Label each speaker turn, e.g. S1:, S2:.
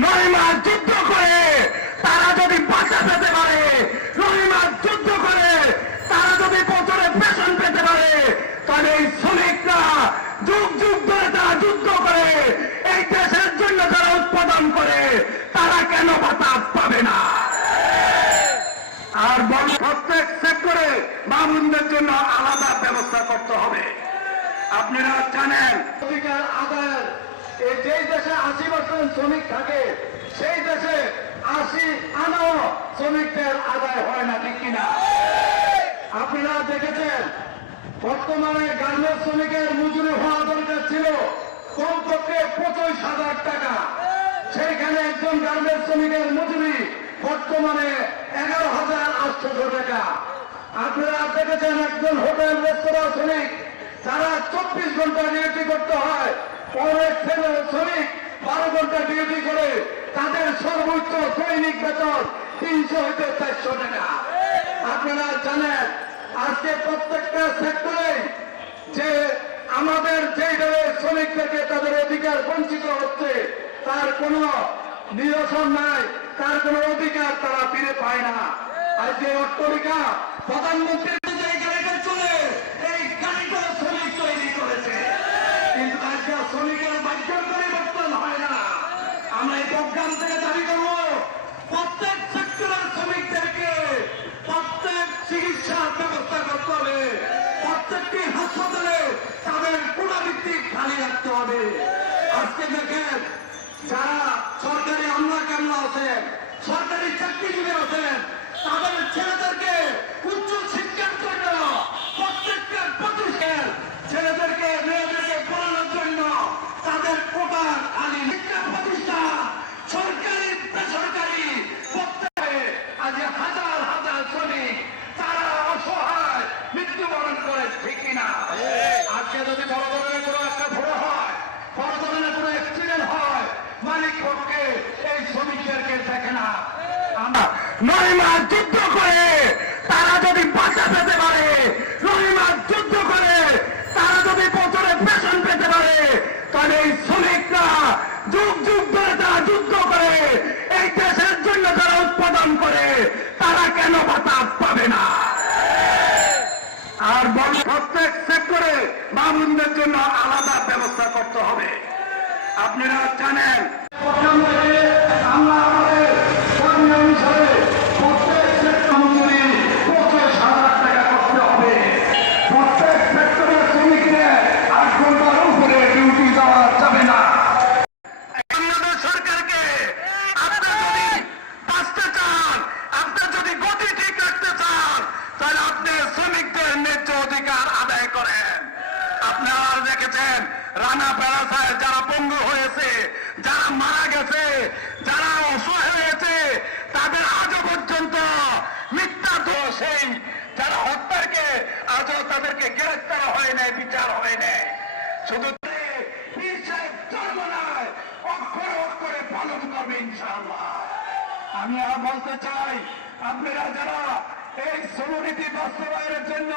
S1: নয় যুদ্ধ করে তারা যদি বাঁচা পেতে পারে নয় যুদ্ধ করে তারা যদি বছরে পেশন পেতে পারে, তাহলে এই শ্রমিকরা যুগ যুগ ধরে তারা যুদ্ধ করে, এই দেশের জন্য যারা উৎপাদন করে, তারা কেন ভাতা পাবে না? আর প্রত্যেক সেক্টরে বামুনদের জন্য আলাদা ব্যবস্থা করতে হবে। আপনারা জানেন,
S2: অধিকার আদায়ের এই দেশে আশি পার্সেন্ট শ্রমিক থাকে, সেই দেশে আশি আনাও শ্রমিকদের আদায় হয় না, ঠিক কিনা? আপনারা দেখেছেন, বর্তমানে গার্মেন্টস শ্রমিকের মজুরি হওয়া দরকার ছিল, কমপক্ষে পঁচিশ হাজার টাকা। সেইখানে একজন গার্মেন্টস শ্রমিকের মজুরি বর্তমানে এগারো হাজার আটশো টাকা। আপনারা দেখেছেন একজন হোটেল, রেস্তোরাঁ শ্রমিক, যারা চব্বিশ ঘণ্টা ডিউটি করতে হয় অনেক ছেলে যে আমাদের যেই দলের শ্রমিকদেরকে তাদের অধিকার বঞ্চিত হচ্ছে, তার কোনো নিরসন নাই, তার কোনো অধিকার তারা ফিরে পায় না। আজকে অট্টরিকা প্রধানমন্ত্রীর যে গাড়িটা চলে এই গাড়িটা শ্রমিক তৈরি করেছে কিন্তু আজকে শ্রমিকের ভাগ্যের পরিবর্তন হয় না আমরা এই প্রোগ্রাম থেকে দাবি করব প্রত্যেক সেক্টরের শ্রমিকদেরকে প্রত্যেক চিকিৎসার ব্যবস্থা করতে হবে। প্রত্যেকটি হাসপাতালে তাদের পুনরাবৃত্তি খালি রাখতে হবে। আজকে দেখেন যারা সরকারি আমলা কেমন আছেন, সরকারি চাকরিজীবী আছেন তাদের ছেলেদেরকে উচ্চ শিক্ষার জন্য প্রত্যেকটা প্রতিষ্ঠান ছেলেদেরকে মেয়েদেরকে পড়ানোর জন্য তাদের কোটা খালি শিক্ষা প্রতিষ্ঠান সরকারি বেসরকারি প্রত্যেকে আজ হাজার হাজার শ্রমিক তারা অসহায় মৃত্যুবরণ করে ঠিক কিনা আজকে যদি বড় ধরনের কোনো একটা ভুল হয় বড় ধরনের কোনো অ্যাক্সিডেন্ট হয় মালিক পক্ষে এই শ্রমিকদেরকে দেখে না আমরা
S1: নয় মাস যুদ্ধ করে, তারা যদি বাঁচা পেতে পারে নয় যুদ্ধ করে, তারা যদি বছরে পেশন পেতে পারে তাহলে এই শ্রমিকরা যুগ যুগ ধরে তারা যুদ্ধ করে, এই দেশের জন্য যারা উৎপাদন করে, তারা কেন ভাতা পাবে না? আর বল প্রত্যেক সেক্টরে বামুনদের জন্য আলাদা ব্যবস্থা করতে হবে। আপনারা জানেন,
S2: আমরা আমাদের
S1: nhân dân রানা প্যারাসায় যারা পঙ্গু হয়েছে, যারা মারা গেছে, যারা অসহায় হয়েছে, তাদের আজও পর্যন্ত মিথ্যা দোষেই যারা হত্যারকে আজও তাদেরকে গ্রেফতার হয় নাই, বিচার হয় নাই। শুধু আমি আর বলতে চাই, আপনারা যারা এই সমিতি বাস্তবায়নের জন্য